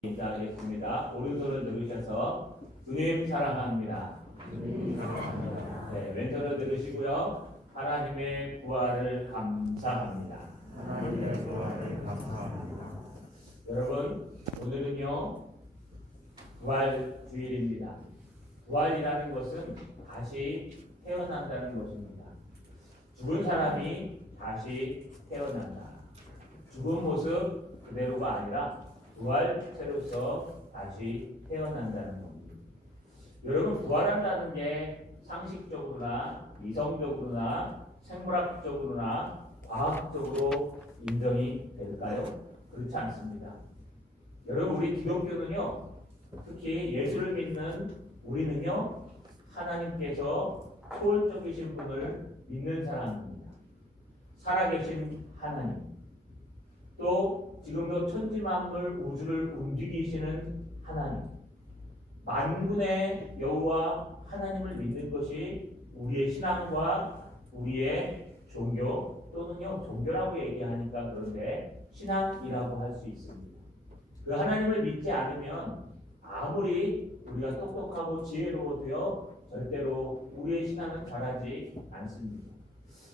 인사하겠습니다. 오른손을 들으셔서 주님 사랑합니다. 네, 왼손을 들으시고요. 하나님의 부활을 감사합니다. 하나님의 부활을 감사합니다. 여러분, 오늘은요 부활 주일입니다. 부활이라는 것은 다시 태어난다는 것입니다. 죽은 사람이 다시 태어난다. 죽은 모습 그대로가 아니라 부활체로서 다시 태어난다는 겁니다. 여러분, 부활한다는 게 상식적으로나 이성적으로나 생물학적으로나 과학적으로 인정이 될까요? 그렇지 않습니다. 여러분, 우리 기독교는요, 특히 예수를 믿는 우리는요, 하나님께서 초월적이신 분을 믿는 사람입니다. 살아계신 하나님, 또 지금도 천지만물 우주를 움직이시는 하나님, 만군의 여호와 하나님을 믿는 것이 우리의 신앙과 우리의 종교, 또는요 종교라고 얘기하니까 그런데 신앙이라고 할 수 있습니다. 그 하나님을 믿지 않으면 아무리 우리가 똑똑하고 지혜로워도요 절대로 우리의 신앙은 자라지 않습니다.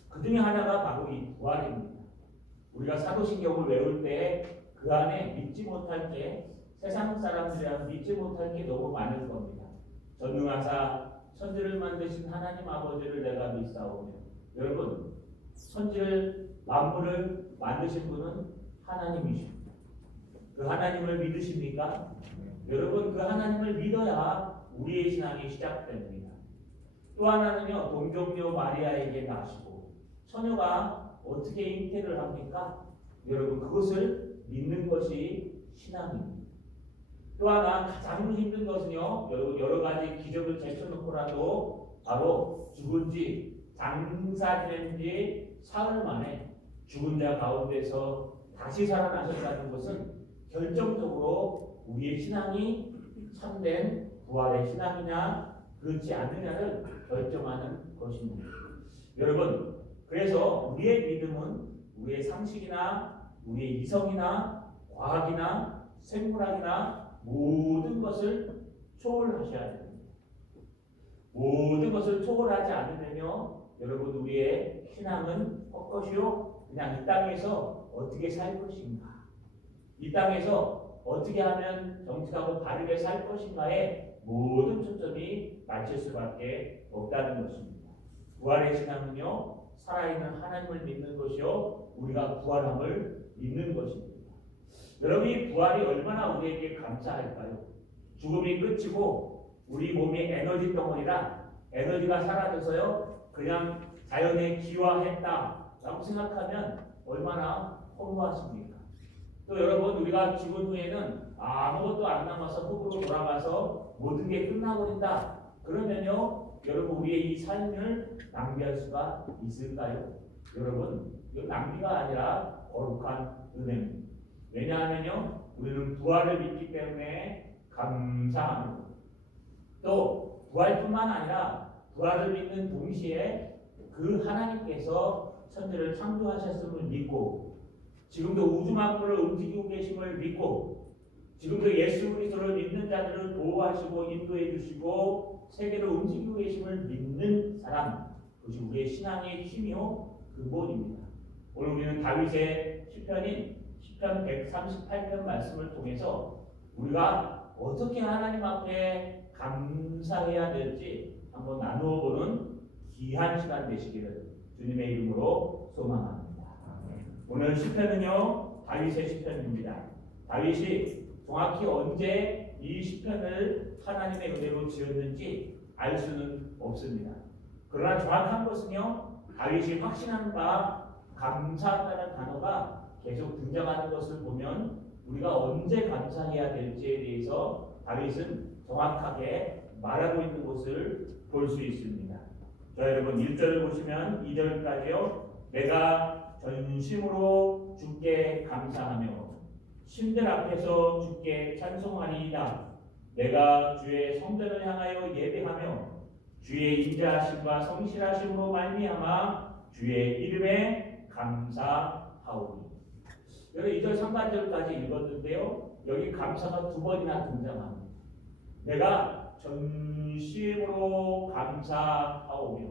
그 중에 하나가 바로 이 부활입니다. 우리가 사도신경을 외울 때 그 안에 믿지 못할 게, 세상 사람들이랑 믿지 못할 게 너무 많을 겁니다. 전능하사 천지를 만드신 하나님 아버지를 내가 믿사오며, 여러분, 천지를 만물을 만드신 분은 하나님이십니다. 그 하나님을 믿으십니까? 여러분, 그 하나님을 믿어야 우리의 신앙이 시작됩니다. 또 하나는요, 동정녀 마리아에게 나시고 처녀가 어떻게 잉태를 합니까? 여러분, 그것을 믿는 것이 신앙입니다. 또 하나 가장 힘든 것은요, 여러 가지 기적을 제쳐놓고라도 바로 죽은 지 장사 지낸 지 사흘 만에 죽은 자 가운데서 다시 살아나셨다는 것은 결정적으로 우리의 신앙이 참된 부활의 신앙이냐 그렇지 않느냐를 결정하는 것입니다. 여러분, 그래서 우리의 믿음은 우리의 상식이나 우리의 이성이나 과학이나 생물학이나 모든 것을 초월하셔야 됩니다. 모든 것을 초월하지 않으면요, 여러분, 우리의 신앙은 헛것이요, 그냥 이 땅에서 어떻게 살 것인가, 이 땅에서 어떻게 하면 정직하고 바르게 살 것인가에 모든 초점이 맞출 수밖에 없다는 것입니다. 부활의 신앙은요, 살아있는 하나님을 믿는 것이요, 우리가 부활함을 믿는 것입니다. 여러분, 이 부활이 얼마나 우리에게 감사할까요? 죽음이 끝이고 우리 몸이 에너지 덩어리라 에너지가 사라져서요 그냥 자연에 기화했다라고 생각하면 얼마나 허무하십니까? 또 여러분, 우리가 죽은 후에는 아무것도 안 남아서 흙으로 돌아가서 모든 게 끝나버린다 그러면요, 여러분, 우리의 이 삶을 낭비할 수가 있을까요? 여러분, 이건 낭비가 아니라 거룩한 은혜입니다. 왜냐하면요, 우리는 부활을 믿기 때문에 감사합니다. 또 부활뿐만 아니라 부활을 믿는 동시에 그 하나님께서 천지를 창조하셨음을 믿고, 지금도 우주 만물을 움직이고 계심을 믿고, 지금도 예수 그리스도를 믿는 자들을 보호하시고 인도해 주시고 세계를 움직이고 계심을 믿는 사람, 그것이 우리의 신앙의 힘이요 근본입니다. 오늘 우리는 다윗의 시편인 시편 138편 말씀을 통해서 우리가 어떻게 하나님 앞에 감사해야 될지 한번 나누어 보는 귀한 시간 되시기를 주님의 이름으로 소망합니다. 오늘 시편은요, 다윗의 시편입니다. 다윗이 정확히 언제 이 시편을 하나님의 은혜로 지었는지 알 수는 없습니다. 그러나 정확한 것은요, 다윗이 확신한 바 감사한다는 단어가 계속 등장하는 것을 보면 우리가 언제 감사해야 될지에 대해서 다윗은 정확하게 말하고 있는 것을 볼 수 있습니다. 자, 여러분, 1절을 보시면 2절까지요. 내가 전심으로 주께 감사하며 신들 앞에서 주께 찬송하리이다. 내가 주의 성전을 향하여 예배하며 주의 인자하심과 성실하심으로 말미암아 주의 이름에 감사하오니. 여러분, 2절 3반절까지 읽었는데요, 여기 감사가 두 번이나 등장합니다. 내가 전심으로 감사하오며.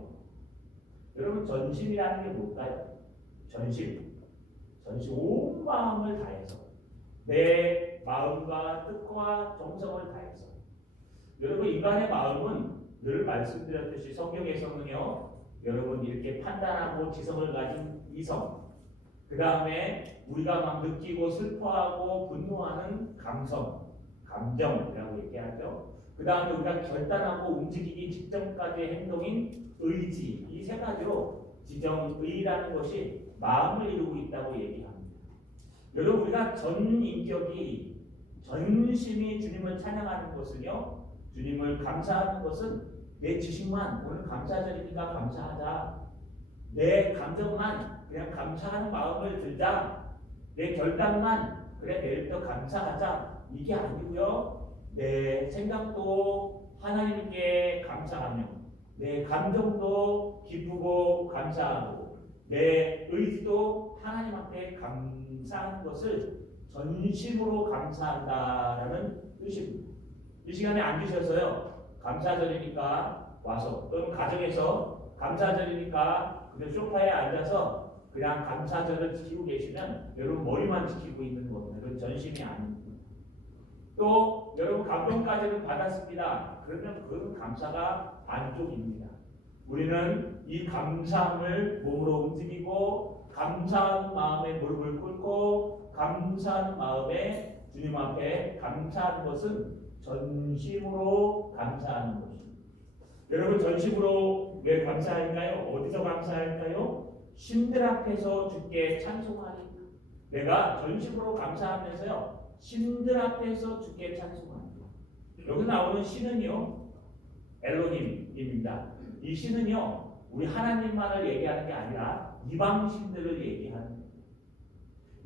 여러분 전심이라는 게 뭘까요? 전심 온 마음을 다해서 내 마음과 뜻과 정성을 다해서. 여러분 인간의 마음은 늘 말씀드렸듯이 성경에서는요, 여러분 이렇게 판단하고 지성을 가진 이성, 그 다음에 우리가 막 느끼고 슬퍼하고 분노하는 감성, 감정이라고 얘기하죠. 그 다음에 우리가 결단하고 움직이기 직전까지의 행동인 의지, 이 세 가지로 지정의라는 것이 마음을 이루고 있다고 얘기합니다. 여러분 우리가 전 인격이 전심이 주님을 찬양하는 것은요, 주님을 감사하는 것은 내 지식만 오늘 감사절이니까 감사하자, 내 감정만 그냥 감사하는 마음을 들자, 내 결단만 그래 내일부터 감사하자, 이게 아니고요, 내 생각도 하나님께 감사하며 내 감정도 기쁘고 감사하고 내 의지도 하나님 앞에 감사하는 것을 전심으로 감사한다라는 뜻입니다. 이 시간에 앉으셔서요, 감사절이니까 와서 또는 가정에서 감사절이니까 그냥 소파에 앉아서 그냥 감사절을 지키고 계시면 여러분 머리만 지키고 있는 겁니다. 그건 전심이 아닙니다. 또 여러분 감동까지는 받았습니다. 그러면 그건 감사가 반쪽입니다. 우리는 이 감사함을 몸으로 움직이고 감사한 마음에 무릎을 꿇고 감사한 마음에 주님 앞에 감사하는 것은 전심으로 감사하는 것입니다. 여러분 전심으로 왜 감사할까요? 어디서 감사할까요? 신들 앞에서 주께 찬송하리라. 내가 전심으로 감사하면서요, 신들 앞에서 주께 찬송합니다. 여기 나오는 신은요, 엘로힘입니다. 이 신은요, 우리 하나님만을 얘기하는 게 아니라 이방 신들을 얘기하는 거예요.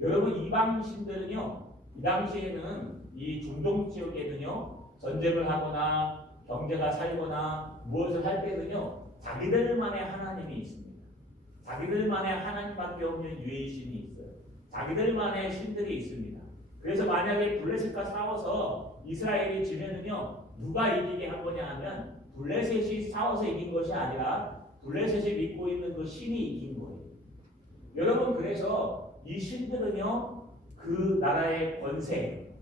여러분 이방 신들은요, 이 당시에는 이 중동 지역에는요, 전쟁을 하거나 경제가 살거나 무엇을 할 때는요, 자기들만의 하나님이 있습니다. 자기들만의 하나님밖에 없는 유일신이 있어요. 자기들만의 신들이 있습니다. 그래서 만약에 블레셋과 싸워서 이스라엘이 지면은요, 누가 이기게 한 거냐 하면 블레셋이 싸워서 이긴 것이 아니라 블레셋이 믿고 있는 그 신이 이긴 거예요. 여러분 그래서 이 신들은요, 그 나라의 권세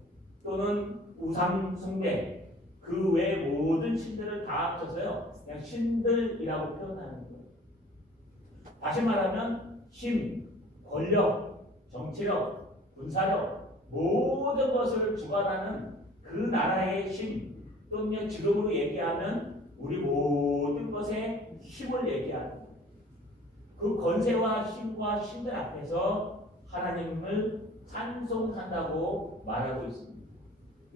또는 우상 숭배 그 외 모든 신들을 다 합쳐서요, 그냥 신들이라고 표현하는 거예요. 다시 말하면 힘, 권력, 정치력, 군사력 모든 것을 주관하는 그 나라의 힘, 또는 지금으로 얘기하면 우리 모든 것의 힘을 얘기하는 거예요. 그 권세와 힘과 신들 앞에서 하나님을 찬송한다고 말하고 있습니다.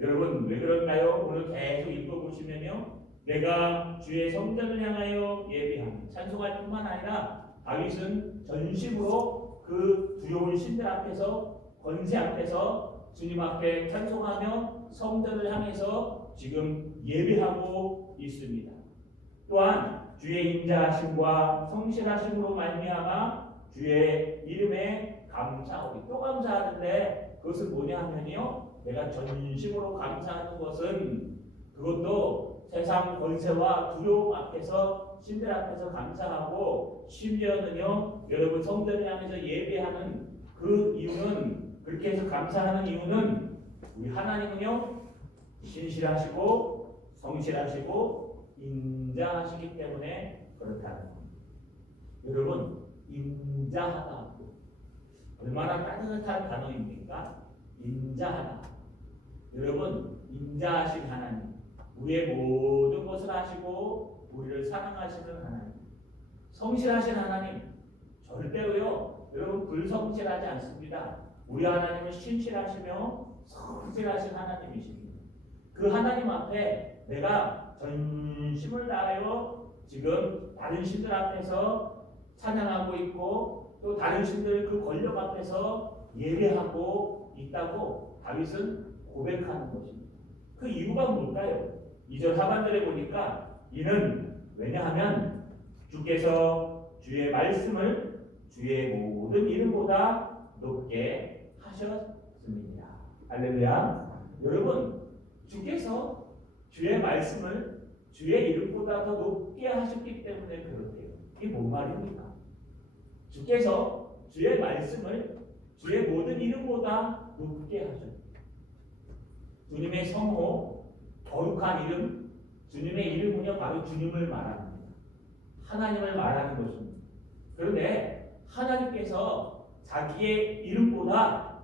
여러분 왜 그럴까요? 오늘 계속 읽어보시면요, 내가 주의 성전을 향하여 예배하며 찬송할 뿐만 아니라 다윗은 전심으로 그 두려운 신들 앞에서 권세 앞에서 주님 앞에 찬송하며 성전을 향해서 지금 예배하고 있습니다. 또한 주의 인자하심과 성실하심으로 말미암아 주의 이름에 감사하고 또 감사하는데 그것은 뭐냐 하면요, 내가 전심으로 감사하는 것은 그것도 세상 권세와 두려움 앞에서 신들 앞에서 감사하고 심지어는요, 여러분 성전을 향해서 예배하는 그 이유는, 그렇게 해서 감사하는 이유는 우리 하나님은요 신실하시고 성실하시고 인자하시기 때문에 그렇다는 겁니다. 여러분 인자하다 얼마나 따뜻한 단어입니까? 인자하다. 여러분 인자하신 하나님, 우리의 모든 것을 하시고 우리를 사랑하시는 하나님, 성실하신 하나님, 절대로요 여러분 불성실하지 않습니다. 우리 하나님은 신실하시며 성실하신 하나님이십니다. 그 하나님 앞에 내가 전심을 다하여 지금 다른 신들 앞에서 찬양하고 있고 또 다른 신들 그 권력 앞에서 예배하고 있다고 다윗은 고백하는 것입니다. 그 이유가 뭘까요? 2절 하반절에 보니까 이는 왜냐하면 주께서 주의 말씀을 주의 모든 이름보다 높게 하셨습니다. 할렐루야. 여러분, 주께서 주의 말씀을 주의 이름보다 더 높게 하셨기 때문에 그렇대요. 이게 뭔 말입니까? 주께서 주의 말씀을 주의 모든 이름보다 높게 하셨대요. 주님의 성호, 거룩한 이름, 주님의 이름은요 바로 주님을 말합니다. 하나님을 말하는 것입니다. 그런데 하나님께서 자기의 이름보다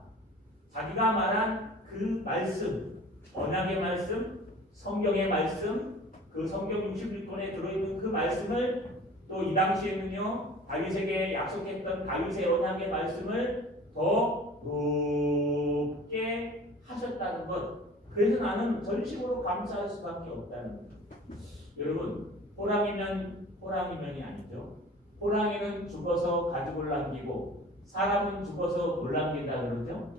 자기가 말한 그 말씀, 언약의 말씀, 성경의 말씀, 그 성경 66권에 들어있는 그 말씀을 또 이 당시에는요 다윗에게 약속했던 다윗의 언약의 말씀을 더 높게 하셨다는 것. 그래서 나는 전심으로 감사할 수밖에 없다는 거예요. 여러분, 호랑이면이 아니죠. 호랑이는 죽어서 가죽을 남기고 사람은 죽어서 뭘 남긴다 그러죠?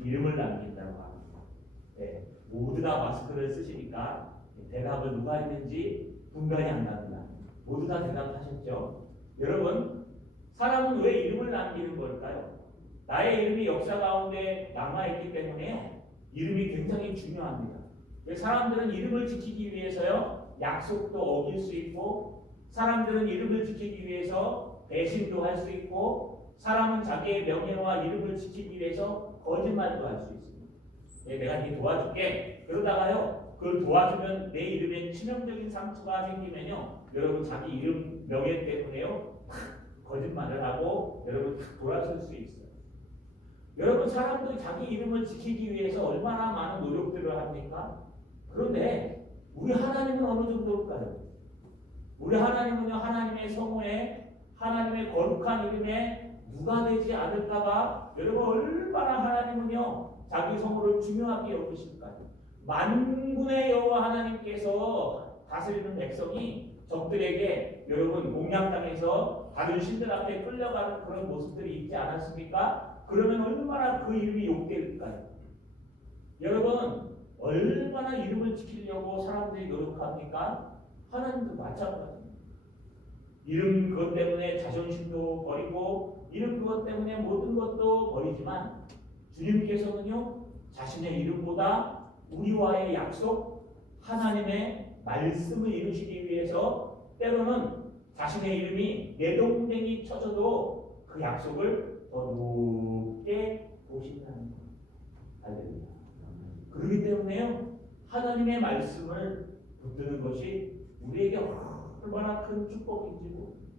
이름을 남긴다고 합니다. 네, 모두 다 마스크를 쓰시니까 대답을 누가 했는지 분간이 안 납니다. 모두 다 대답하셨죠? 여러분, 사람은 왜 이름을 남기는 걸까요? 나의 이름이 역사 가운데 남아있기 때문에요. 이름이 굉장히 중요합니다. 사람들은 이름을 지키기 위해서요 약속도 어길 수 있고, 사람들은 이름을 지키기 위해서 배신도 할 수 있고, 사람은 자기의 명예와 이름을 지키기 위해서 거짓말도 할 수 있습니다. 내가 네 도와줄게. 그러다가요 그걸 도와주면 내 이름에 치명적인 상처가 생기면요 여러분 자기 이름 명예 때문에요 거짓말을 하고 여러분 돌아설 수 있어요. 여러분, 사람들이 자기 이름을 지키기 위해서 얼마나 많은 노력들을 합니까? 그런데 우리 하나님은 어느 정도일까요? 우리 하나님은요 하나님의 성호에, 하나님의 거룩한 이름에 누가 되지 않을까봐 여러분 얼마나 하나님은요 자기 성호를 중요하게 여기실까요? 만군의 여호와 하나님께서 다스리는 백성이 적들에게 여러분 공략 땅에서 다른 신들 앞에 끌려가는 그런 모습들이 있지 않았습니까? 그러면 얼마나 그 이름이 욕될까요? 여러분, 얼마나 이름을 지키려고 사람들이 노력합니까? 하나님도 마찬가지입니다. 이름 그것 때문에 자존심도 버리고 이름 그것 때문에 모든 것도 버리지만 주님께서는요 자신의 이름보다 우리와의 약속, 하나님의 말씀을 이루시기 위해서 때로는 자신의 이름이 내동댕이 쳐져도 그 약속을 더 높게 보신다는 거예요. 할렐루야. 그렇기 때문에요 하나님의 말씀을 붙드는 것이 우리에게 얼마나 큰 축복인지 모릅니다.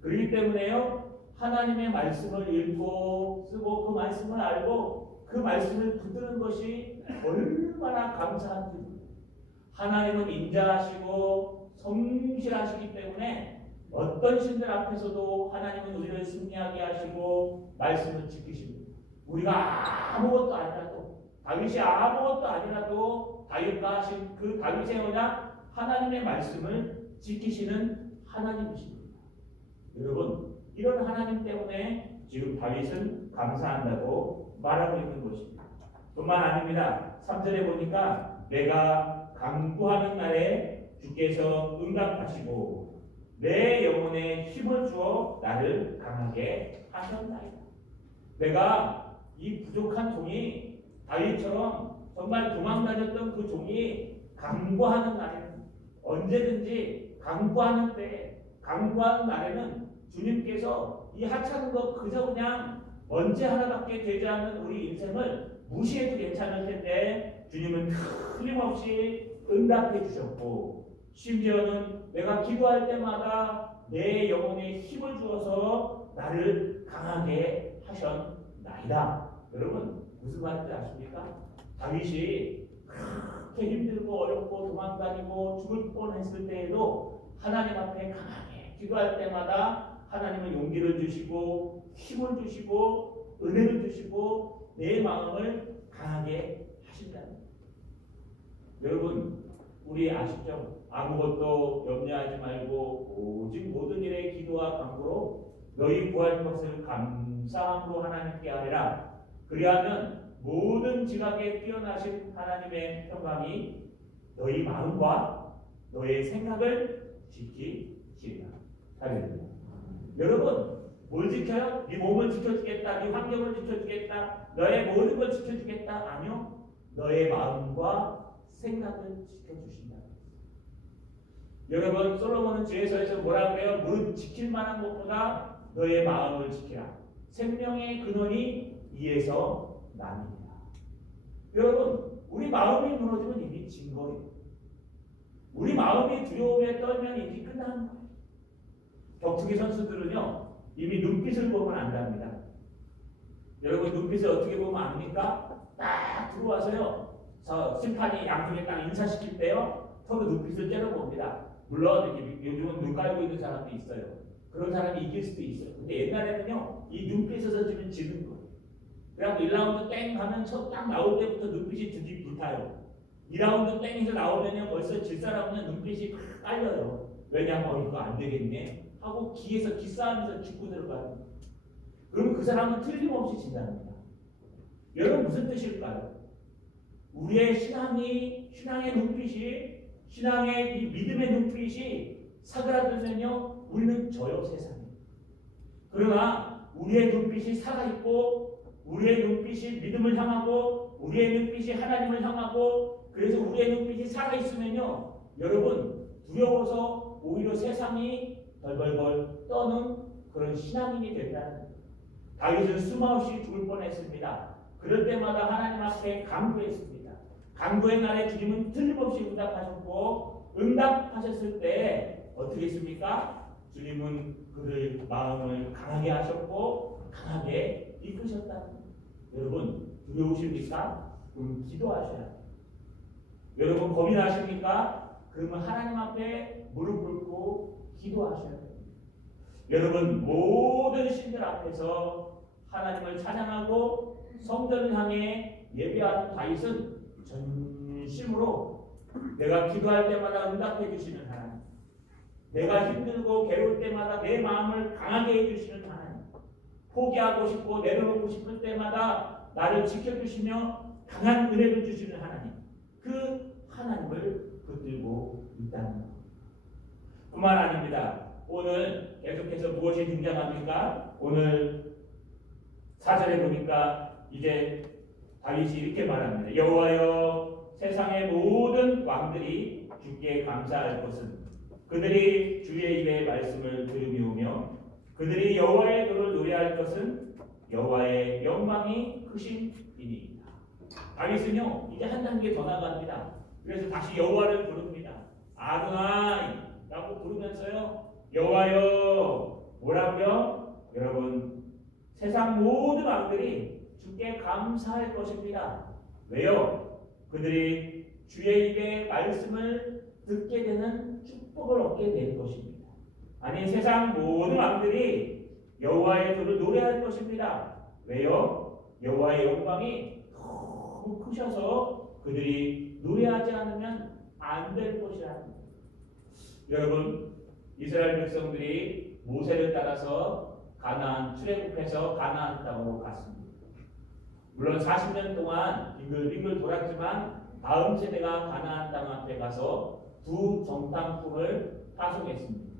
그렇기 때문에요 하나님의 말씀을 읽고 쓰고 그 말씀을 알고 그 말씀을 붙드는 것이 얼마나 감사한지 모릅니다. 하나님은 인자하시고 성실하시기 때문에 어떤 신들 앞에서도 하나님은 우리를 승리하게 하시고 말씀을 지키십니다. 우리가 아무것도 아니라도, 다윗이 아무것도 아니라도 다윗과 하신 그 다윗의 언약 하나님의 말씀을 지키시는 하나님이십니다. 여러분, 이런 하나님 때문에 지금 다윗은 감사한다고 말하고 있는 것입니다. 뿐만 아닙니다. 3절에 보니까 내가 강구하는 날에 주께서 응답하시고 내 영혼에 힘을 주어 나를 강하게 하셨나이다. 내가 이 부족한 종이 다윗처럼 정말 도망다녔던 그 종이 강구하는 날에는, 언제든지 강구하는 때, 강구하는 날에는 주님께서 이 하찮은 것 그저 그냥 먼지 하나밖에 되지 않는 우리 인생을 무시해도 괜찮을 텐데 주님은 틀림없이 응답해 주셨고, 심지어는 내가 기도할 때마다 내 영혼에 힘을 주어서 나를 강하게 하셨나이다. 여러분 무슨 말인지 아십니까? 다윗이 그렇게 힘들고 어렵고 도망다니고 죽을 뻔했을 때에도 하나님 앞에 강하게 기도할 때마다 하나님은 용기를 주시고 힘을 주시고 은혜를 주시고 내 마음을 강하게 하신다는 거예요. 여러분 우리 아시죠? 아무것도 염려하지 말고 오직 모든 일에 기도와 간구로 너희 구할 것을 감사함으로 하나님께 하리라. 그리하면 모든 지각에 뛰어나신 하나님의 평강이 너희 마음과 너의 생각을 지키시리라. 할렐루야. 여러분 뭘 지켜요? 네 몸을 지켜주겠다, 네 환경을 지켜주겠다, 너의 모든 걸 지켜주겠다? 아니요. 너의 마음과 생각을 지켜주신다. 여러분, 솔로몬은 주에서에서 뭐라 그래요? 무릇 지킬 만한 것보다 너의 마음을 지키라. 생명의 근원이 이에서 남이니라. 여러분, 우리 마음이 무너지면 이미 진 거예요. 우리 마음이 두려움에 떨면 이미 끝나는 거예요. 격투기 선수들은요, 이미 눈빛을 보면 안답니다. 여러분, 눈빛을 어떻게 보면 압니까? 딱 들어와서요, 심판이 양쪽에 딱 인사시킬 때요, 서로 눈빛을 째려봅니다. 물론 요즘은 눈 깔고 있는 사람도 있어요. 그런 사람이 이길 수도 있어요. 근데 옛날에는요, 이 눈빛에서 지금 지는 거예요. 그래갖고 1라운드 땡 하면 딱 나올 때부터 눈빛이 두디 불타요. 2라운드 땡에서 나오면요, 벌써 질 사람은 눈빛이 팍 깔려요. 왜냐하면 이거 안 되겠네 하고 기싸움에서 죽고 들어가요. 그러면 그 사람은 틀림없이 진답니다. 여러분, 무슨 뜻일까요? 우리의 신앙의 눈빛이, 신앙의 이 믿음의 눈빛이 사그라들면요, 우리는 져요, 세상에. 그러나 우리의 눈빛이 살아있고, 우리의 눈빛이 믿음을 향하고, 우리의 눈빛이 하나님을 향하고, 그래서 우리의 눈빛이 살아있으면요, 여러분, 두려워서 오히려 세상이 벌벌벌 떠는 그런 신앙인이 된다는 거예요. 다윗은 수마없이 죽을 뻔했습니다. 그럴 때마다 하나님 앞에 간구했습니다. 간구의 날에 주님은 틀림없이 응답하셨을 때 어떻게 했습니까? 주님은 그를 마음을 강하게 하셨고 강하게 이끄셨다. 여러분, 두려우십니까? 그럼 기도하셔야 돼요. 여러분, 겁이 나십니까? 그러면 하나님 앞에 무릎 꿇고 기도하셔야 돼요. 여러분, 모든 신들 앞에서 하나님을 찬양하고 성전을 향해 예배하는 다윗은 전심으로 내가 기도할 때마다 응답해 주시는 하나님, 내가 힘들고 괴로울 때마다 내 마음을 강하게 해주시는 하나님, 포기하고 싶고 내려놓고 싶을 때마다 나를 지켜주시며 강한 은혜를 주시는 하나님, 그 하나님을 붙들고 있다는 것. 그만 아닙니다. 오늘 계속해서 무엇이 등장합니까? 오늘 4절에 보니까 이제 다윗이 이렇게 말합니다. 여호와여, 세상의 모든 왕들이 주께 감사할 것은 그들이 주의 입의 말씀을 들으며 그들이 여호와의 도를 노래할 것은 여호와의 영광이 크신 이니이다. 다윗은요, 이제 한 단계 더 나갑니다. 그래서 다시 여호와를 부릅니다. 아도나이라고 부르면서요, 여호와여, 뭐라고요? 여러분, 세상 모든 왕들이 주께 감사할 것입니다. 왜요? 그들이 주의 입의 말씀을 듣게 되는 축복을 얻게 될 것입니다. 아니, 세상 모든 왕들이 여호와의 도를 노래할 것입니다. 왜요? 여호와의 영광이 너무 크셔서 그들이 노래하지 않으면 안 될 것이라는 거예요. 여러분, 이스라엘 백성들이 모세를 따라서 가나안 출애굽해서 가나안 땅으로 갔습니다. 물론 40년 동안 빙글빙글 돌았지만 다음 세대가 가나안 땅 앞에 가서 두 정탐꾼을 파송했습니다.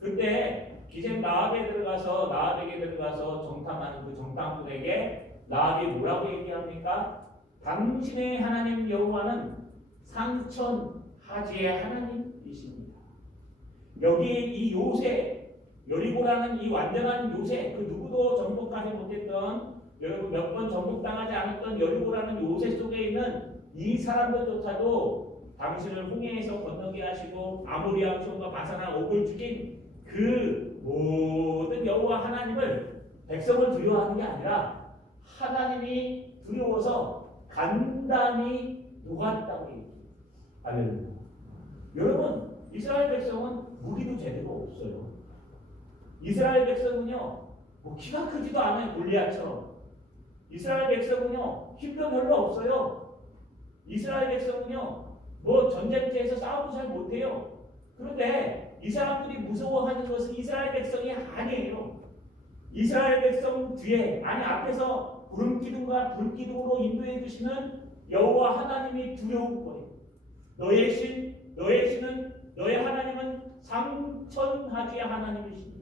그때 기생 나압에게 들어가서 정탐하는 그 정탐꾼에게 나압이 뭐라고 얘기합니까? 당신의 하나님 여호와는 상천하지의 하나님이십니다. 여기 이 요새, 여리고라는 이 완전한 요새, 그 누구도 정복하지 못했던, 여러분 몇 번 정복당하지 않았던 여리고라는 요새 속에 있는 이 사람들조차도 당신을 홍해에서 건너게 하시고 아모리 왕손과 바산왕 옥을 죽인 그 모든 여호와 하나님을 백성을 두려워하는 게 아니라 하나님이 두려워서 간단히 녹았다고 얘기해요. 할렐루야. 여러분, 이스라엘 백성은 무기도 제대로 없어요. 이스라엘 백성은요, 뭐 키가 크지도 않아요. 골리앗처럼. 이스라엘 백성은요, 힘도 별로 없어요. 이스라엘 백성은요, 뭐 전쟁터에서 싸움도 잘 못해요. 그런데 이 사람들이 무서워하는 것은 이스라엘 백성이 아니에요. 이스라엘 백성 뒤에, 아니 앞에서 구름기둥과 불기둥으로 인도해 주시는 여호와 하나님이 두려운 거예요. 너의 신은, 너의 하나님은 상천하지의 하나님이십니다.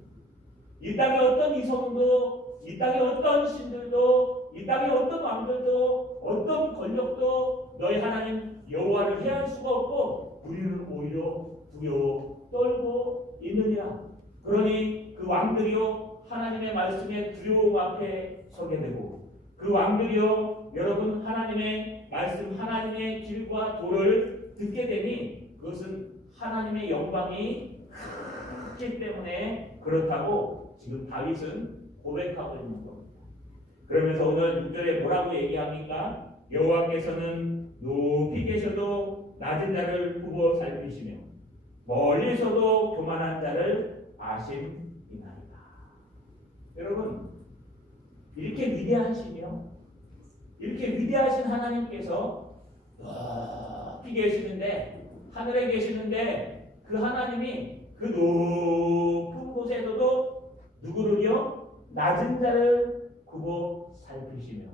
이 땅의 어떤 이성도, 이 땅의 어떤 신들도 이 땅의 어떤 왕들도 어떤 권력도 너희 하나님 여호와를 해할 수가 없고 우리는 오히려 두려워 떨고 있느니라. 그러니 그 왕들이요 하나님의 말씀에 두려움 앞에 서게 되고 그 왕들이요 여러분 하나님의 말씀 하나님의 길과 도를 듣게 되니 그것은 하나님의 영광이 크기 때문에 그렇다고 지금 다윗은 고백하고 있는 겁니다. 그러면서 오늘 6절에 뭐라고 얘기합니까? 여호와께서는 높이 계셔도 낮은 자를 굽어 살피시며 멀리서도 교만한 자를 아심이나이다. 여러분 이렇게 위대하시며 이렇게 위대하신 하나님께서 높이 계시는데 하늘에 계시는데 그 하나님이 그 높은 곳에서도 누구를요? 낮은 자를 굽어 살피시며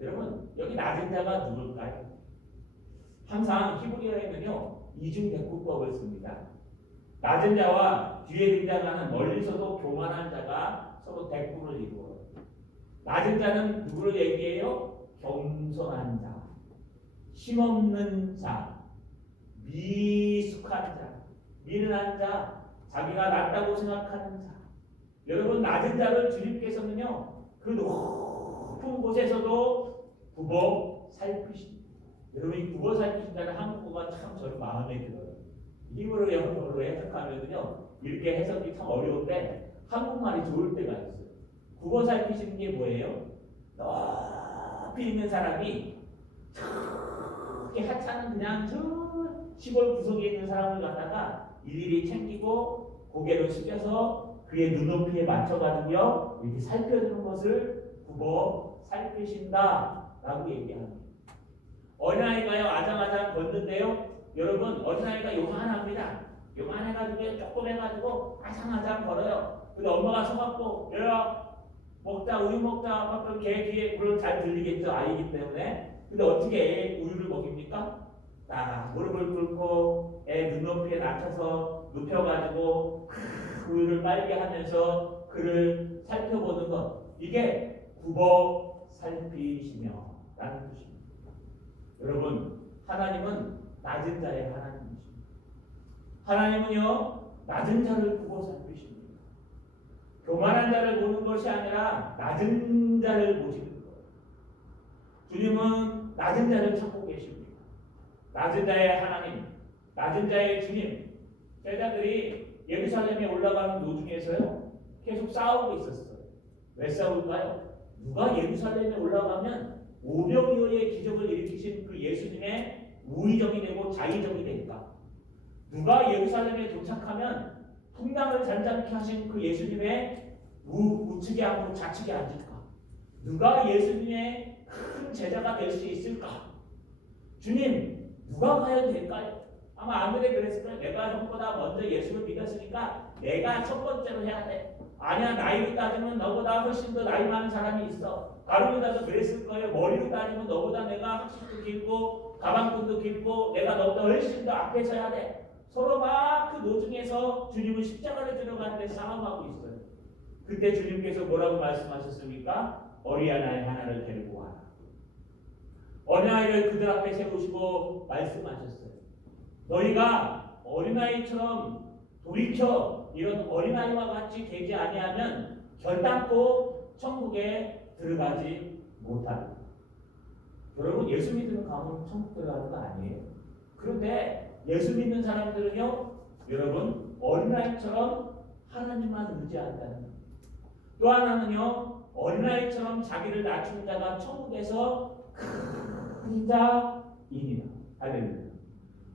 여러분 여기 낮은 자가 누굴까요? 항상 히브리어에는요 이중대꾸법을 씁니다. 낮은 자와 뒤에 등장하는 멀리서도 교만한 자가 서로 대꾸를 이루어요. 낮은 자는 누구를 얘기해요? 겸손한 자, 힘없는 자, 미숙한 자, 미련한 자, 자기가 낫다고 생각하는 자. 여러분 낮은 자를 주님께서는요 그 높은 곳에서도 굽어 살피십니다. 여러분 이 굽어 살피신다는 한국어가 참 저는 마음에 들어요. 히브리 영어로 해석하면요 이렇게 해석이 참 어려운데 한국말이 좋을 때가 있어요. 굽어 살피시는 게 뭐예요? 높이 있는 사람이 저기 하찮은 그냥 저 시골 구석에 있는 사람을 갖다가 일일이 챙기고 고개를 숙여서 그의 눈높이에 맞춰가지고요 이렇게 살펴주는 것을 굽어 살피신다라고 얘기합니다. 어린아이가요 아장아장 걷는데요 여러분 어린아이가 요만합니다. 요만해가지고 조금 해가지고 아장아장 걸어요. 근데 엄마가 서갖고 얘야 먹자 우유 먹자 막 개 뒤에 물론 잘 들리겠죠 아이기 때문에. 근데 어떻게 애 우유를 먹입니까? 딱 무릎을 꿇고 애 눈높이에 낮춰서 눕혀가지고 우유를 빨게 하면서 그를 살펴보는 것 이게 굽어 살피시며 라는 뜻입니다. 여러분 하나님은 낮은 자의 하나님이십니다. 하나님은요 낮은 자를 굽어 살피십니다. 교만한 자를 보는 것이 아니라 낮은 자를 보시는 거예요. 주님은 낮은 자를 찾고 계십니다. 낮은 자의 하나님, 낮은 자의 주님. 제자들이 예루살렘에 올라가는 도중에서요 계속 싸우고 있었어요. 왜 싸울까요? 누가 예루살렘에 올라가면 오병이어의 기적을 일으키신 그 예수님의 우의정이 되고 자의정이 될까? 누가 예루살렘에 도착하면 풍랑을 잔잔케 하신 그 예수님의 우측에 앉고 좌측에 앉을까? 누가 예수님의 큰 제자가 될 수 있을까? 주님, 누가 과연 될까요? 아마 아무리 그랬을 거예요. 내가 형보다 먼저 예수를 믿었으니까 내가 첫 번째로 해야 돼. 아니야, 나이로 따지면 너보다 훨씬 더 나이 많은 사람이 있어. 가루보다도 그랬을 거예요. 머리로 따지면 너보다 내가 학식도 길고 가방끈도 길고 내가 너보다 훨씬 더 앞에 서야 돼. 서로 막 그 노중에서 주님은 십자가를 들어가는데 싸움하고 있어요. 그때 주님께서 뭐라고 말씀하셨습니까? 어린아이 하나를 데리고 와라. 어린아이를 그들 앞에 세우시고 말씀하셨어요. 너희가 어린아이처럼 돌이켜 이런 어린아이와 같이 되지 아니하면 결단코 천국에 들어가지 못하리라. 여러분 예수 믿는 가문 천국 들어가는 거 아니에요? 그런데 예수 믿는 사람들은요 여러분 어린아이처럼 하나님만 의지한다는 거예요. 또 하나는요 어린아이처럼 자기를 낮춘 자가 천국에서 큰 자이니라. 할렐루야.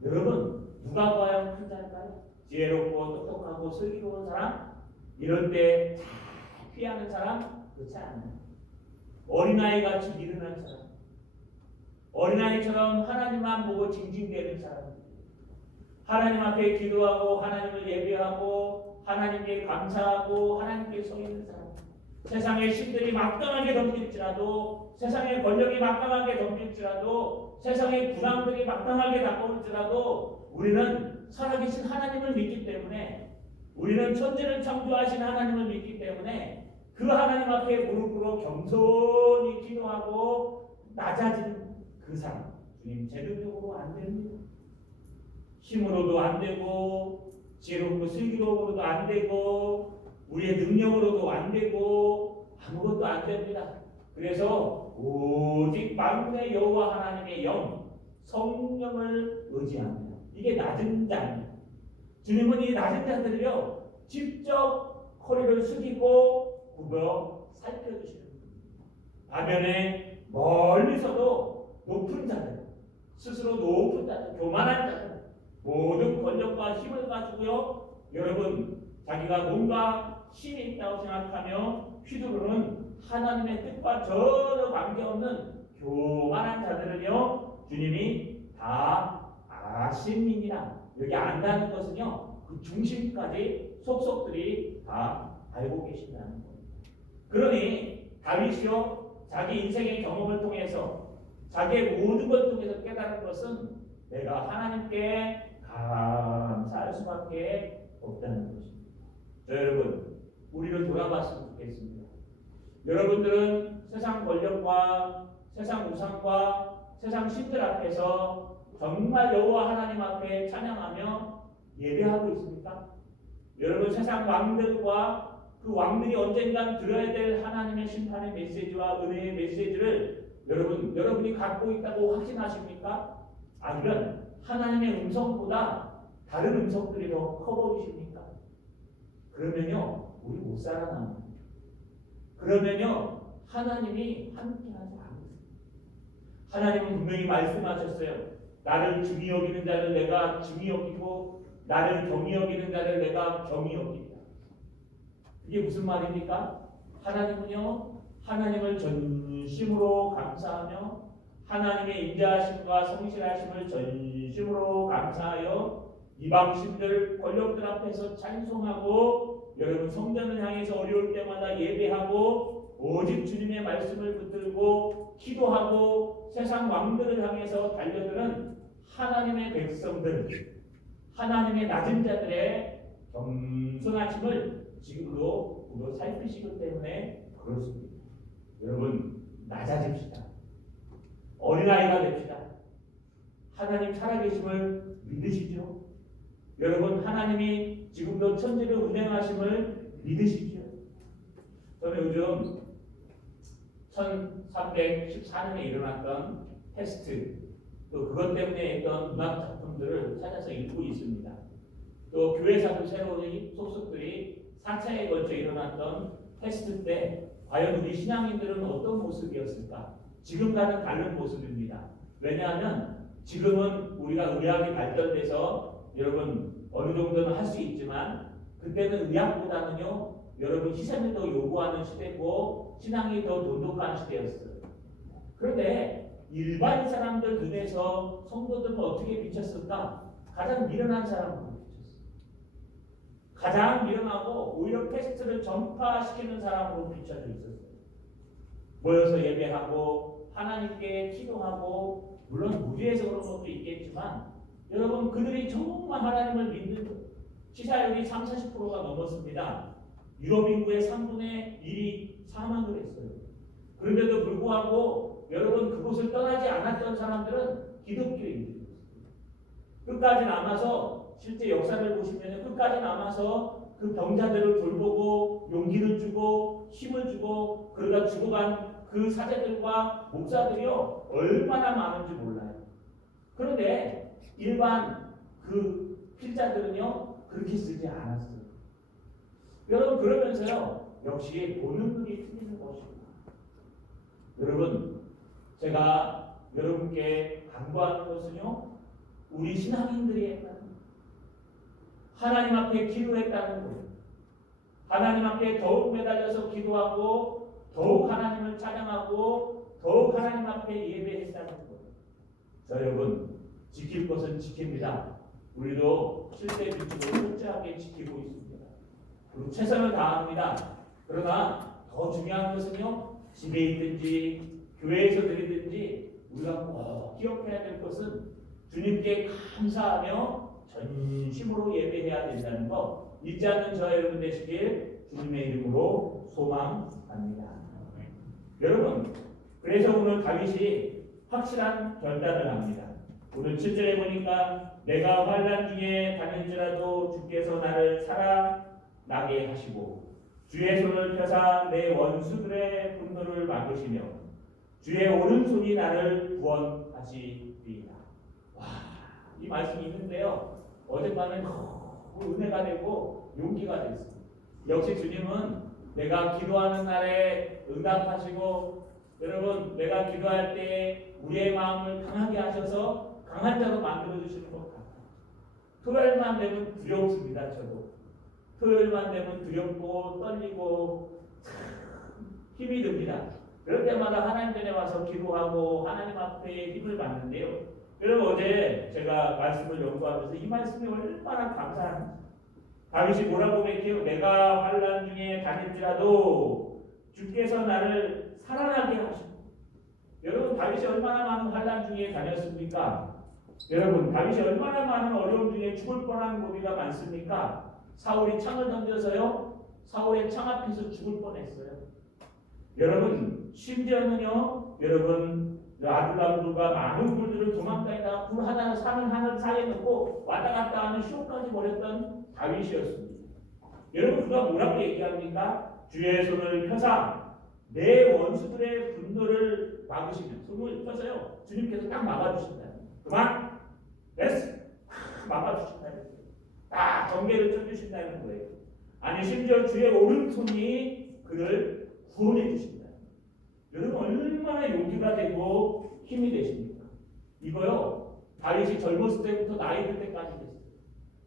여러분 누가 과연 큰 자일까요? 지혜롭고 똑똑하고 슬기로운 사람? 이럴 때 잘 피하는 사람? 그렇지 않아요. 어린아이같이 미련한 사람, 어린아이처럼 하나님만 보고 징징대는 사람, 하나님 앞에 기도하고 하나님을 예배하고 하나님께 감사하고 하나님께 서 있는 사람, 세상의 신들이 막강하게 덤빌지라도 세상의 권력이 막강하게 덤빌지라도 세상의 불황들이 막강하게 다가올지라도 우리는 살아계신 하나님을 믿기 때문에 우리는 천지를 창조하신 하나님을 믿기 때문에 그 하나님 앞에 무릎 꿇어 겸손히 기도하고 낮아진 그 사람, 주님 제도적으로 안 됩니다. 힘으로도 안 되고 지혜롭고 슬기로움으로도 안 되고 우리의 능력으로도 안 되고 아무것도 안 됩니다. 그래서 오직 만군의 여호와 하나님의 영, 성령을 의지합니다. 이게 낮은 자입니다. 주님은 이 낮은 자들을요 직접 허리를 숙이고 굽어 살펴주시는 겁니다. 반면에 멀리서도 높은 자들, 스스로 높은 자들, 교만한 자들, 모든 권력과 힘을 가지고요 여러분 자기가 뭔가 힘이 있다고 생각하며 휘두르는 하나님의 뜻과 전혀 관계없는 교만한 자들은요 주님이 다 아십니다. 여기 안다는 것은요 그 중심까지 속속들이 다 알고 계신다는 겁니다. 그러니 다윗이요 자기 인생의 경험을 통해서 자기의 모든 걸 통해서 깨달은 것은 내가 하나님께 감사할 수밖에 없다는 것입니다. 자, 여러분 우리를 돌아봤으면 좋겠습니다. 여러분들은 세상 권력과 세상 우상과 세상 신들 앞에서 정말 여호와 하나님 앞에 찬양하며 예배하고 있습니까? 여러분 세상 왕들과 그 왕들이 언젠간 들어야 될 하나님의 심판의 메시지와 은혜의 메시지를 여러분이 갖고 있다고 확신하십니까? 아니면 하나님의 음성보다 다른 음성들이 더 커 보이십니까? 그러면요 우리 못 살아납니다. 그러면요 하나님이 함께하지 않습니다. 하나님은 분명히 말씀하셨어요. 나를 중히 여기는 자를 내가 중히 여기고 나를 경히 여기는 자를 내가 경히 여긴다. 이게 무슨 말입니까? 하나님은요 하나님을 전심으로 감사하며 하나님의 인자하심과 성실하심을 전심으로 감사하여 이방신들 권력들 앞에서 찬송하고 여러분 성전을 향해서 어려울 때마다 예배하고 오직 주님의 말씀을 붙들고 기도하고 세상 왕들을 향해서 달려드는 하나님의 백성들, 하나님의 낮은 자들의 겸손하심을 지금도 우리가 살피시기 때문에 그렇습니다. 여러분 낮아집시다. 어린아이가 됩시다. 하나님 살아계심을 믿으시죠? 여러분 하나님이 지금도 천지를 운행하심을 믿으시죠? 저는 요즘 1314년에 일어났던 패스트 또 그것 때문에 했던 문학 작품들을 찾아서 읽고 있습니다. 또 교회사도 새로이 속속들이 4차에 걸쳐 일어났던 패스트 때 과연 우리 신앙인들은 어떤 모습이었을까? 지금과는 다른 모습입니다. 왜냐하면 지금은 우리가 의학이 발전돼서 여러분 어느 정도는 할 수 있지만 그때는 의학보다는요 여러분 희생을 더 요구하는 시대고 신앙이 더 돈독한 시대였어요. 그런데 일반 사람들 눈에서 성도들은 어떻게 비쳤을까? 가장 미련한 사람으로 비쳤어요. 가장 미련하고 오히려 패스트를 전파시키는 사람으로 비춰져 있었어요. 모여서 예배하고 하나님께 기도하고 물론 무리해서 그런 것도 있겠지만 여러분 그들이 정말 하나님을 믿는 치사율이 30-40%가 넘었습니다. 유럽 인구의 3분의 1이 사망을 했어요. 그런데도 불구하고 여러분 그곳을 떠나지 않았던 사람들은 기독교인들이었어요. 끝까지 남아서 실제 역사를 보시면 끝까지 남아서 그 병자들을 돌보고 용기를 주고 힘을 주고 그러다 죽어간 그 사제들과 목사들이요 얼마나 많은지 몰라요. 그런데 일반 그 필자들은요 그렇게 쓰지 않았어요. 여러분 그러면서요 역시 보는 눈이 틀리는 것입니다. 여러분 제가 여러분께 간구하는 것은요 우리 신앙인들이 했다는 하나님 앞에 기도했다는 거예요. 하나님 앞에 더욱 매달려서 기도하고 더욱 하나님을 찬양하고 더욱 하나님 앞에 예배했다는 거예요. 자 여러분 지킬 것은 지킵니다. 우리도 실제 규칙을 철저하게 지키고 있습니다. 그리고 최선을 다합니다. 그러나 더 중요한 것은요 집에 있든지 교회에서 드리든지 우리가 꼭 기억해야 될 것은 주님께 감사하며 전심으로 예배해야 된다는 거 잊지 않는 저와 여러분 되시길 주님의 이름으로 소망합니다. 여러분, 그래서 오늘 다윗이 확실한 결단을 합니다. 오늘 7절에 보니까 내가 환난 중에 다닐지라도 주께서 나를 살아나게 하시고 주의 손을 펴사 내 원수들의 분노를 막으시며 주의 오른손이 나를 구원하시리이다. 와, 이 말씀이 있는데요. 어젯밤에 너무 은혜가 되고 용기가 됐습니다. 역시 주님은 내가 기도하는 날에 응답하시고 여러분 내가 기도할 때 우리의 마음을 강하게 하셔서 강한 자로 만들어주시는 것 같아요. 토요일만 되면 두렵습니다. 저도 토요일만 되면 두렵고 떨리고 참 힘이 듭니다. 그럴 때마다 하나님 전에 와서 기도하고 하나님 앞에 힘을 받는데요. 여러분 어제 제가 말씀을 연구하면서 이 말씀이 얼마나 감사합니다. 다윗이 뭐라고 했죠? 내가 환난 중에 다닐지라도 주께서 나를 살아나게 하시고. 여러분 다윗이 얼마나 많은 환난 중에 다녔습니까? 여러분 다윗이 얼마나 많은 어려움 중에 죽을 뻔한 고비가 많습니까? 사울이 창을 던져서요. 사울의 창 앞에서 죽을 뻔했어요. 여러분 심지어는요. 여러분 아둘람들과 많은 굴들을 도망다니다 굴 하나 산을 하늘 사이에 넣고 왔다 갔다 하는 쇼까지 벌였던 다윗이었습니다. 여러분 그가 뭐라고 얘기합니까? 주의 손을 펴사 내 원수들의 분노를 막으시면 손을 펴서요. 주님께서 딱 막아주신다. 그만 됐어. 막아주신다는 거예요. 딱 경계를 쳐주신다는 거예요. 아니 심지어 주의 오른손이 그를 구원해 주신다. 여러분 얼마나 용기가 되고 힘이 되십니까? 이거요. 다윗이 젊었을 때부터 나이 들 때까지 됐어요.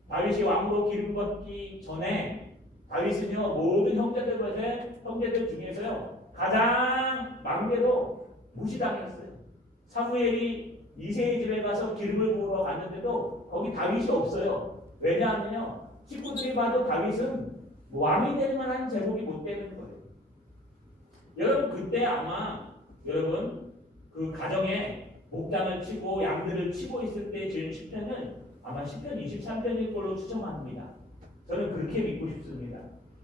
다윗이 왕으로 기름 받기 전에 다윗은요 모든 형제들 중에서요 가장 막내로 무시당했어요. 사무엘이 이새의 집에 가서 기름을 부으러 갔는데도 거기 다윗이 없어요. 왜냐하면요 친구들이 봐도 다윗은 왕이 될 만한 제목이 못 되는 거예요. 여러분 그때 아마 여러분 그 가정에 목장을 치고 양들을 치고 있을 때 지은 시편은 아마 시편 23편일 걸로 추정합니다. 저는 그렇게 믿고 싶습니다.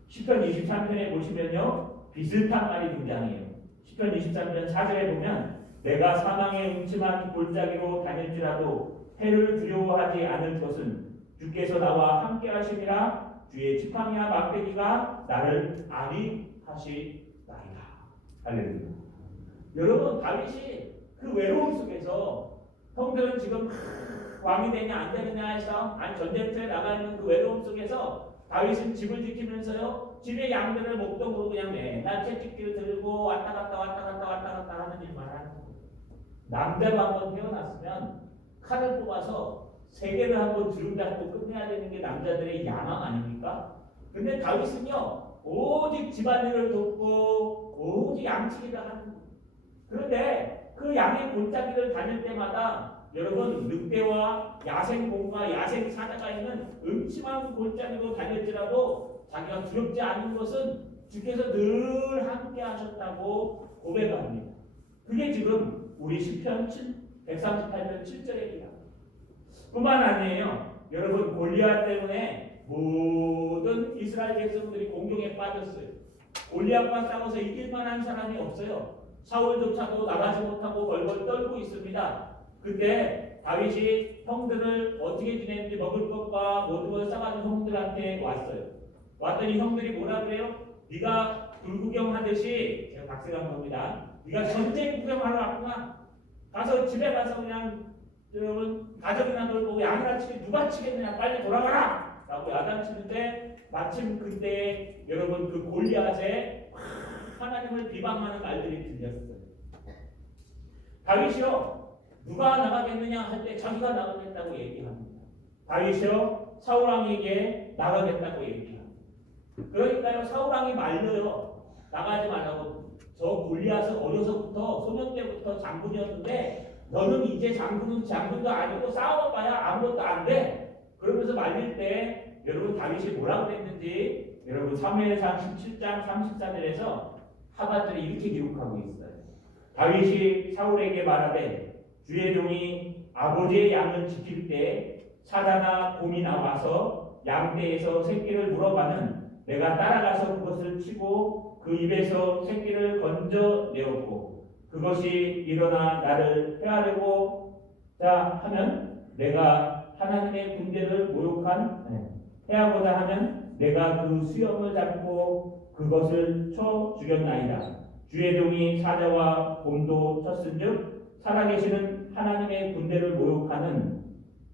시편 23편에 보시면요 비슷한 말이 등장해요. 시편 23편 4절에 보면 내가 사망의 음침한 골짜기로 다닐지라도 해를 두려워하지 않을 것은 주께서 나와 함께 하심이라 주의 지팡이와 막대기가 나를 안위하시나이다. 할렐루야. 여러분 다윗이 그 외로움 속에서 형들은 지금 왕이 되냐 안 되느냐 해서 전쟁터에 나가 있는 그 외로움 속에서 다윗은 집을 지키면서요 집의 양들을 목동으로 그냥 맨날 채찍기를 들고 왔다 갔다 하는 일만 하는 거예요. 남자가 한번 태어났으면 칼을 뽑아서 세 개를 한번 주름잡고 끝내야 되는 게 남자들의 야망 아닙니까? 근데 다윗은요 오직 집안일을 돕고 오직 양치기를 하는 거예요. 그런데 그 양의 골짜기를 다닐 때마다 여러분 늑대와 야생곰과 야생사자가 있는 음침한 골짜기로 다닐지라도 자기가 두렵지 않은 것은 주께서 늘 함께 하셨다고 고백합니다. 그게 지금 우리 시편 138편 7절에 얘기합니다. 뿐만 아니에요. 여러분 골리앗 때문에 모든 이스라엘 백성들이 공경에 빠졌어요. 골리앗과 싸워서 이길 만한 사람이 없어요. 사울조차도 나가지 못하고 벌벌 떨고 있습니다. 그때 다윗이 형들을 어떻게 지냈는지 먹을 것과 모든 걸 싸가지고 형들한테 왔어요. 왔더니 형들이 뭐라 그래요? 네가 불구경하듯이 제가 각색한 겁니다. 네가 전쟁 구경하러 왔구나. 가서 집에 가서 그냥 여러분 가족이나 놀고 양이나 치게 누가 치겠느냐 빨리 돌아가라 라고 야단치는데 마침 그때 여러분 그 골리앗의 하나님을 비방하는 말들이 들렸어요. 다윗이요 누가 나가겠느냐 할 때 자기가 나가겠다고 얘기합니다. 다윗이요 사울왕에게 나가겠다고 얘기합니다. 그러니까요 사울왕이 말려요. 나가지 말라고. 저 골리앗은 어려서부터 소년 때부터 장군이었는데 너는 이제 장군도 아니고 싸워봐야 아무것도 안 돼. 그러면서 말릴 때 여러분 다윗이 뭐라고 그랬는지 여러분 사무엘상 17장 34절에서 하반절에 이렇게 기록하고 있어요. 다윗이 사울에게 말하되 주의 종이 아버지의 양을 지킬 때 사자나 곰이 나와서 양떼에서 새끼를 물어가는 내가 따라가서 그것을 치고 그 입에서 새끼를 건져내었고 그것이 일어나 나를 해하려고 하면 내가 하나님의 군대를 해하고자 하면 내가 그 수염을 잡고 그것을 쳐 죽였나이다. 주의 종이 사자와 곰도 쳤은즉 살아계시는 하나님의 군대를 모욕하는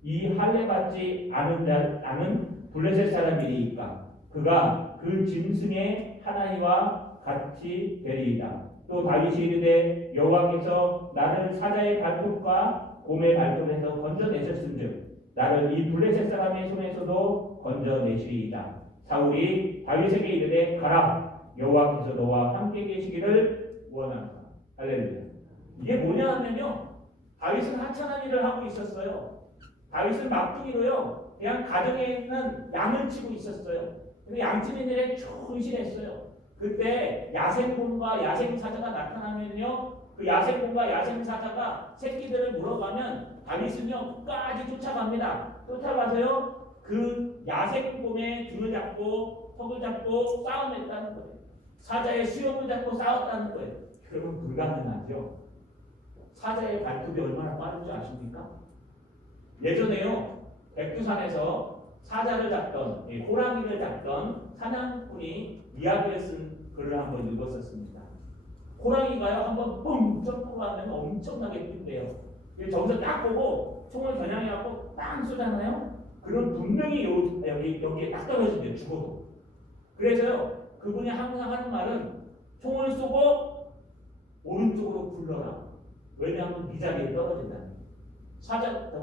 이 할례받지 않은 블레셋 사람이니까 그가 그 짐승의 하나니와 같이 되리이다. 또 다윗이 이르되 여호와께서 나를 사자의 발톱과 곰의 발톱에서 건져내셨은즉 나를 이 블레셋 사람의 손에서도 건져내시리이다. 사울이 다윗에게 이르되 가라 여호와께서 너와 함께 계시기를 원하노라. 할렐루야. 이게 뭐냐 하면요, 다윗은 하찮은 일을 하고 있었어요. 다윗은 막둥이로요 그냥 가정에 있는 양을 치고 있었어요. 근데 양치는 일에 충실했어요. 그때 야생곰과 야생사자가 나타나면요 그 야생곰과 야생사자가 새끼들을 물어가면 다윗은요 끝까지 쫓아갑니다. 쫓아가서요 그 야생곰의 등을 잡고 턱을 잡고 싸움했다는 거예요. 사자의 수염을 잡고 싸웠다는 거예요. 여러분 불가능하죠. 사자의 발톱이 얼마나 빠른지 아십니까? 예전에요 백두산에서 사자를 잡던 호랑이를 잡던 사냥꾼이 이야기를 쓴 글을 한번 읽었었습니다. 호랑이가요 한번 뻥 점프를 하면 엄청나게 뛴대요. 저기서 딱 보고 총을 겨냥해갖고 땅 쏘잖아요. 그럼 분명히 여기에 딱 떨어진대요. 죽어도. 그래서요 그분이 항상 하는 말은 총을 쏘고 오른쪽으로 굴러라. 왜냐하면 이 자리에 떨어진다는 거예요.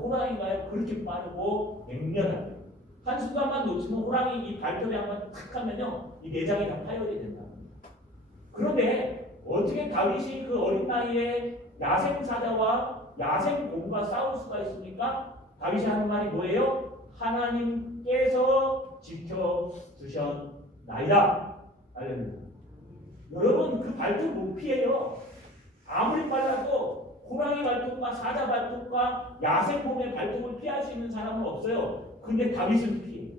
호랑이가요 그렇게 빠르고 맹렬하대요. 한순간만 놓치면 호랑이 이 발톱에 한번 탁 하면요 이 내장이 다 파열이 된다는 거예요. 그런데 어떻게 다윗이 그 어린 나이에 야생사자와 야생곰과 싸울 수가 있습니까? 다윗이 하는 말이 뭐예요? 하나님께서 지켜주셨나이다. 알겠습니다. 여러분 그 발톱 못 피해요. 아무리 빨라도 호랑이 발톱과 사자 발톱과 야생곰의 발톱을 피할 수 있는 사람은 없어요. 근데 다윗은 피해.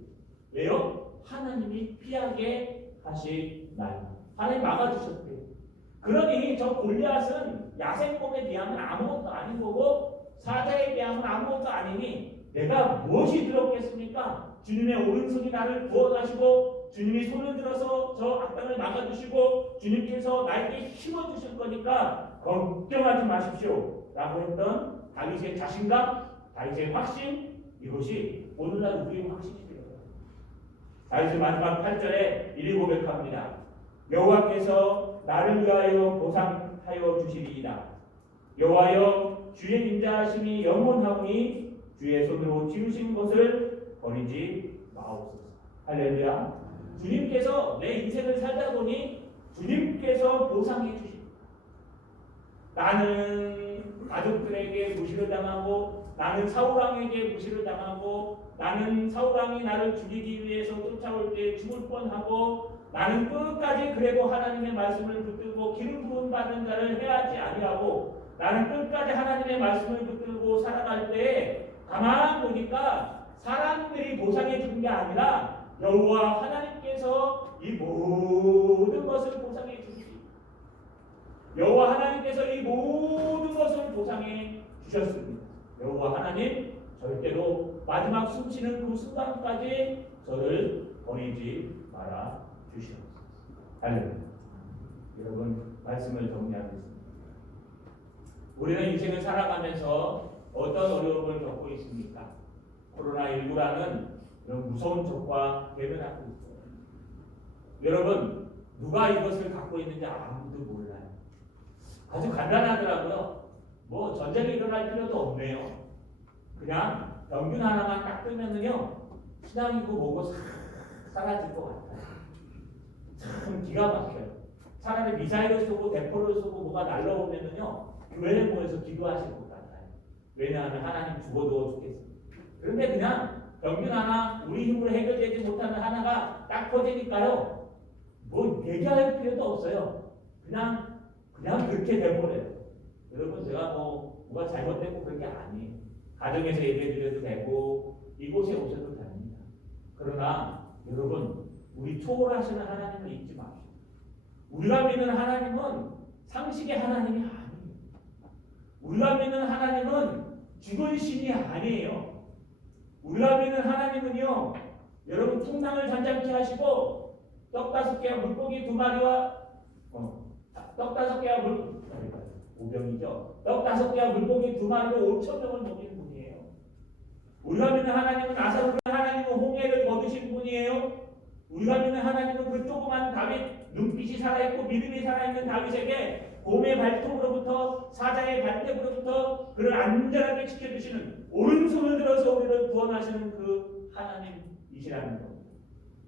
왜요? 하나님이 피하게 하시나요? 하나님 막아주셨대요. 그러니 저 골리앗은 야생곰에 비하면 아무것도 아닌 거고 사자에 비하면 아무것도 아니니 내가 무엇이 두렵겠습니까? 주님의 오른손이 나를 구원하시고 주님이 손을 들어서 저 악당을 막아주시고 주님께서 나에게 힘을 주실 거니까 걱정하지 마십시오 라고 했던 다윗의 자신감, 다윗의 확신, 이것이 오늘날 우리의 확신이 되어요. 다윗의 마지막 8절에 이리 고백합니다. 여호와께서 나를 위하여 보상하여 주시리이다. 여호와여 주의 인자하심이 영원하오니 주의 손으로 지으신 것을 버리지 마옵소서. 할렐루야. 주님께서 내 인생을 살다 보니 주님께서 보상해 주십니다. 나는 가족들에게 무시를 당하고 나는 사울왕에게 무시를 당하고 나는 사울왕이 나를 죽이기 위해서 쫓아올 때 죽을 뻔하고 나는 끝까지 그래도 하나님의 말씀을 붙들고 기름 부음 받은 자를 해하지 아니하고 나는 끝까지 하나님의 말씀을 붙들고 살아갈 때 가만 보니까 사람들이 보상해 주는 게 아니라 여호와 하나님께서 이 모든 것을 보상해 주십니다. 여호와 하나님께서 이 모든 것을 보상해 주셨습니다. 여호와 하나님 절대로 마지막 숨쉬는 그 순간까지 저를 버리지 말아 주시옵소서. 할렐루야. 여러분 말씀을 정리하겠습니다. 우리는 인생을 살아가면서 어떤 어려움을 겪고 있습니까? 코로나19라는 이런 무서운 적과 대면하고 있어요. 여러분 누가 이것을 갖고 있는지 아무도 몰라요. 아주 간단하더라고요. 뭐 전쟁이 일어날 필요도 없네요. 그냥 병균 하나만 딱 뜨면은요 신앙이고 뭐고 싹 사라질 것 같아요. 참 기가 막혀요. 차라리 미사일을 쏘고 대포를 쏘고 뭐가 날라오면은요 교회에 모여서 기도하실 것 같아요. 왜냐하면 하나님 죽어도 죽겠습니다. 그런데 그냥 병균 하나 우리 힘으로 해결되지 못하는 하나가 딱 터지니까요 뭐 얘기할 필요도 없어요. 그냥 그렇게 돼버려요. 여러분 제가 뭐가 잘못되고 그런 게 아니에요. 가정에서 예배 드려도 되고 이곳에 오셔도 됩니다. 그러나 여러분 우리 초월하시는 하나님을 잊지 맙시다. 우리가 믿는 하나님은 상식의 하나님이 아니에요. 우리가 믿는 하나님은 죽은 신이 아니에요. 우리가 믿는 하나님은요, 여러분 풍랑을 잔잔케 하시고 떡 5개와 물고기 2마리와 떡 5개와 오병이죠. 떡 5개와 물고기 2마리로 5,000명을 먹이는 분이에요. 우리가 믿는 하나님은 아사르의 하나님은 홍해를 거두신 분이에요. 우리가 믿는 하나님은 그 조그만 다윗, 눈빛이 살아있고 믿음이 살아있는 다윗에게 곰의 발톱으로부터 사자의 발톱으로부터 그를 안전하게 지켜주시는 오른손을 들어서 우리를 구원하시는 그 하나님이시라는 겁니다.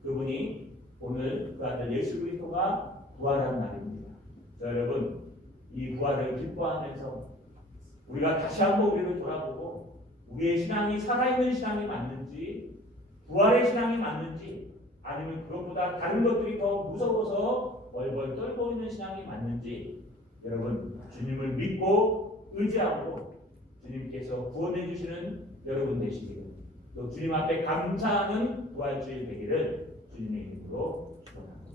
그분이 오늘 그 아들 예수 그리스도가 부활한 날입니다. 자, 여러분 이 부활을 기뻐하면서 우리가 다시 한번 우리를 돌아보고 우리의 신앙이 살아있는 신앙이 맞는지 부활의 신앙이 맞는지 아니면 그것보다 다른 것들이 더 무서워서 벌벌 떨고 있는 신앙이 맞는지 여러분 주님을 믿고 의지하고 주님께서 구원해 주시는 여러분 되시기를 또 주님 앞에 감사하는 부활주일 되기를 주님의 이름으로 축원합니다.